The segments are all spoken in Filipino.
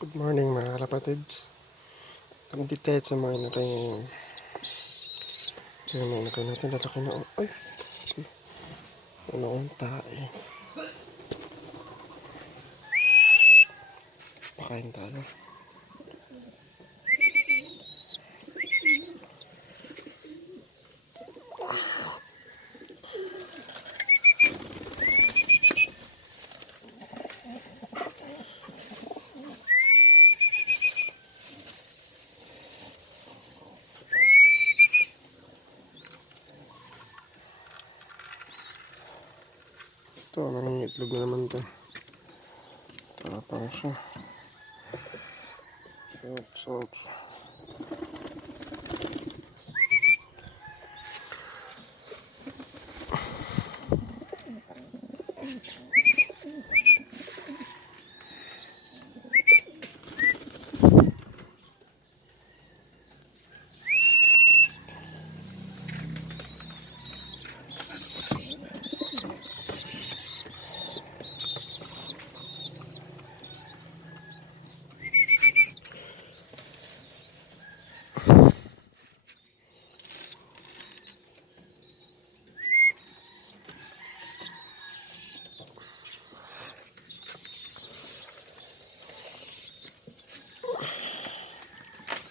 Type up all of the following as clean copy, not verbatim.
Good morning mga kalapatids. Update tayo sa mga inakay ngayon. So yung mga inakay natin, lalaki na. Ay! Ano ang tae? Pakain tayo. Ito, nangingitlog na naman ito. Tapang siya. Oops.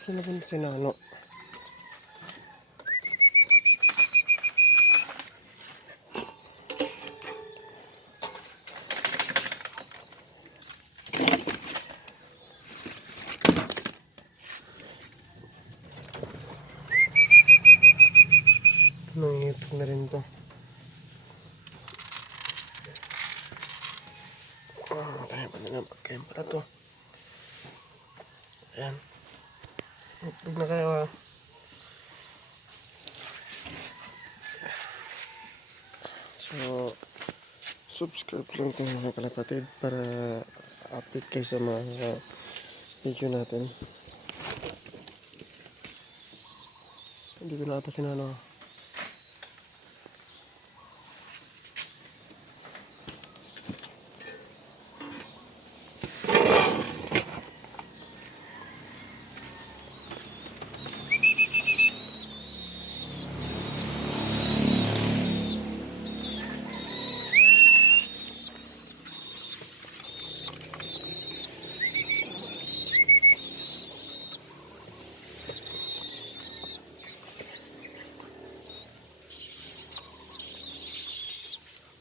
Sino ba si Nano? Nangingitlog na rin ito. Kaya pa na pagkain pala ito. Ayan. Itlog na kayo ha. So, subscribe lang tayo mga kalapatid para update kayo sa mga video natin. Hindi ko na ata sinano.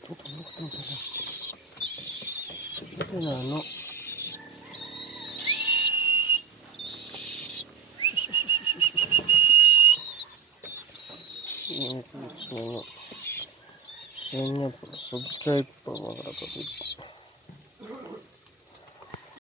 Tutulog ito pala. Sinano. Sinano. Subscribe po mga kapatid.